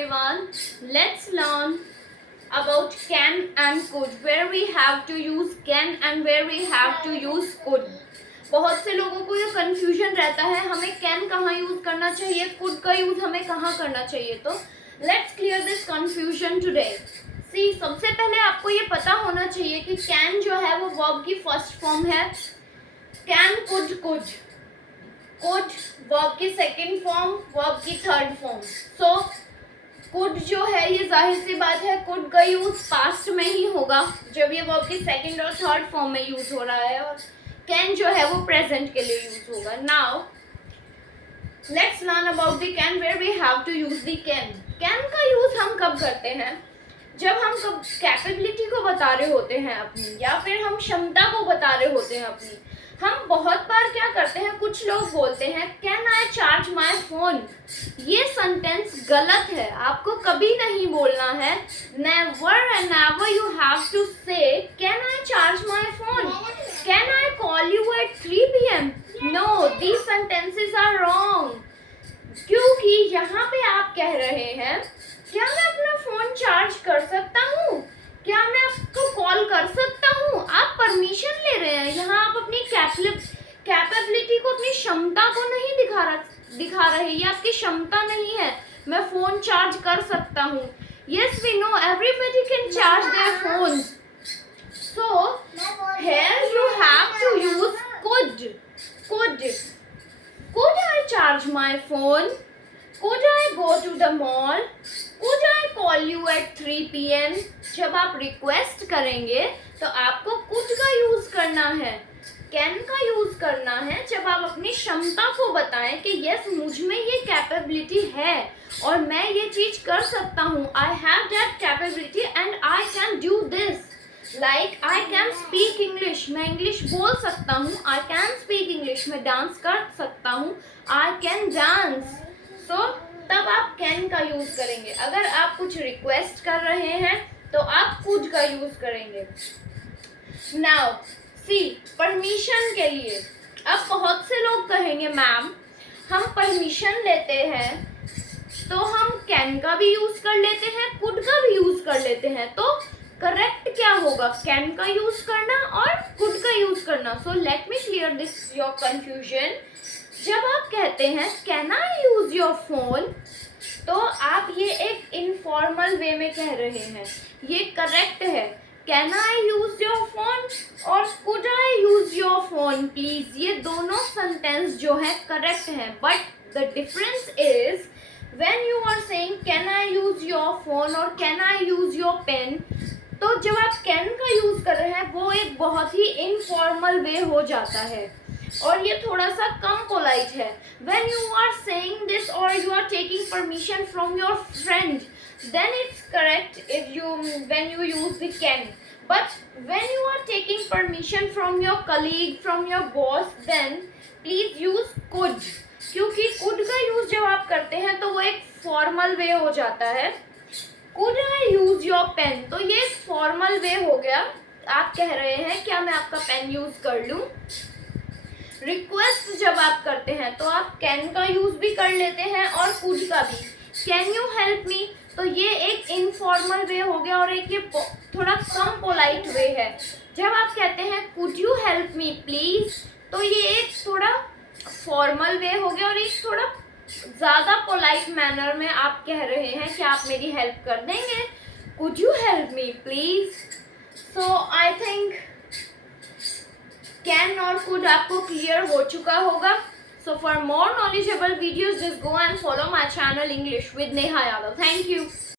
everyone. Let's learn about can and could, where we have to use can and where we have to use could. बहुत से लोगों को ये confusion रहता है हमें कैन कहाँ यूज करना चाहिए, कुड का यूज हमें कहाँ करना चाहिए. तो let's clear this confusion today. See, सबसे पहले आपको ये पता होना चाहिए कि कैन जो है वो वर्ब की फर्स्ट फॉर्म है, can could could, could verb की सेकंड फॉर्म, वर्ब की थर्ड फॉर्म. सो कुड जो है ये जाहिर सी बात है कुड का यूज पास्ट में ही होगा जब ये वर्ब की सेकंड और थर्ड फॉर्म में यूज हो रहा है, और कैन जो है वो प्रेजेंट के लिए यूज होगा. Now let's learn about the can where we have to use the can. Can का यूज हम कब करते हैं? जब हम कब कैपेबिलिटी को बता रहे होते हैं अपनी, या फिर हम क्षमता को बता रहे होते हैं अपनी. हम बहुत बार क्या करते हैं, कुछ लोग बोलते हैं can I charge my phone. ये सेंटेंस गलत है, आपको कभी नहीं बोलना है. Never and never you have to say can I charge my phone, can I call you at 3 PM. No, these sentences are wrong. क्योंकि यहाँ पे आप कह रहे हैं क्या मैं अपना फोन चार्ज कर सकता हूँ, क्या मैं आपको कॉल कर सकता हूँ. आप परमिशन ले रहे हैं यहाँ, आप अपनी कैपेबिलिटी को, अपनी क्षमता को नहीं दिखा रहे. ये आपकी क्षमता नहीं है. मैं फोन चार्ज कर सकता हूँ. Yes, we know everybody can charge their phones. So here you have to use could. Could I charge my phone? Could I go to the mall? Could I call you at 3 PM? जब आप request करेंगे तो आपको could का use करना है, can का use करना है जब आप अपनी क्षमता को बताएं कि यस, मुझ में ये कैपेबिलिटी है और मैं ये चीज कर सकता हूँ. I have that capability and I can do this. Like I can speak English, मैं इंग्लिश बोल सकता हूँ. आई कैन स्पीक इंग्लिश, मैं डांस कर सकता हूँ. I can dance. सो तब आप कैन का यूज करेंगे. अगर आप कुछ रिक्वेस्ट कर रहे हैं तो आप कुड का यूज करेंगे. नाउ सी, परमिशन के लिए अब बहुत से लोग कहेंगे मैम हम परमिशन लेते हैं तो हम कैन का भी यूज कर लेते हैं, कुड का भी यूज कर लेते हैं. तो करेक्ट क्या होगा, कैन का यूज करना और कुड का यूज करना. So let me clear this your confusion. जब आप कहते हैं can I use your phone, तो आप ये एक इनफॉर्मल वे में कह रहे हैं, ये करेक्ट है. Can I use your phone और could I use your phone please, ये दोनों सेंटेंस जो है करेक्ट है. But the difference is when you are saying can I use your phone और can I use your pen, तो जब आप कैन का यूज कर रहे हैं वो एक बहुत ही इनफॉर्मल वे हो जाता है और ये थोड़ा सा कम पोलाइट है. When you are saying this और you are taking permission from your friend, then it's correct when you use the can. But when you are taking permission from your colleague, from your boss, then please use could. क्योंकि could का use जब आप करते हैं तो वो एक formal way हो जाता है. Could I use your pen? तो ये फॉर्मल वे हो गया. आप कह रहे हैं क्या मैं आपका पेन यूज कर लूं. रिक्वेस्ट जब आप करते हैं तो आप कैन का यूज भी कर लेते हैं और कुड का भी. कैन यू हेल्प मी, तो ये एक इनफॉर्मल वे हो गया और एक ये थोड़ा कम पोलाइट वे है. जब आप कहते हैं could you help me please, तो ये एक थोड़ा फॉर्मल वे हो गया और एक थोड़ा ज़्यादा पोलाइट मैनर में आप कह रहे हैं कि आप मेरी हेल्प कर देंगे. Could you help me please. So I think can और कुड आपको क्लियर हो चुका होगा. So for more knowledgeable videos, just go and follow my channel English with Neha Yadav. Thank you.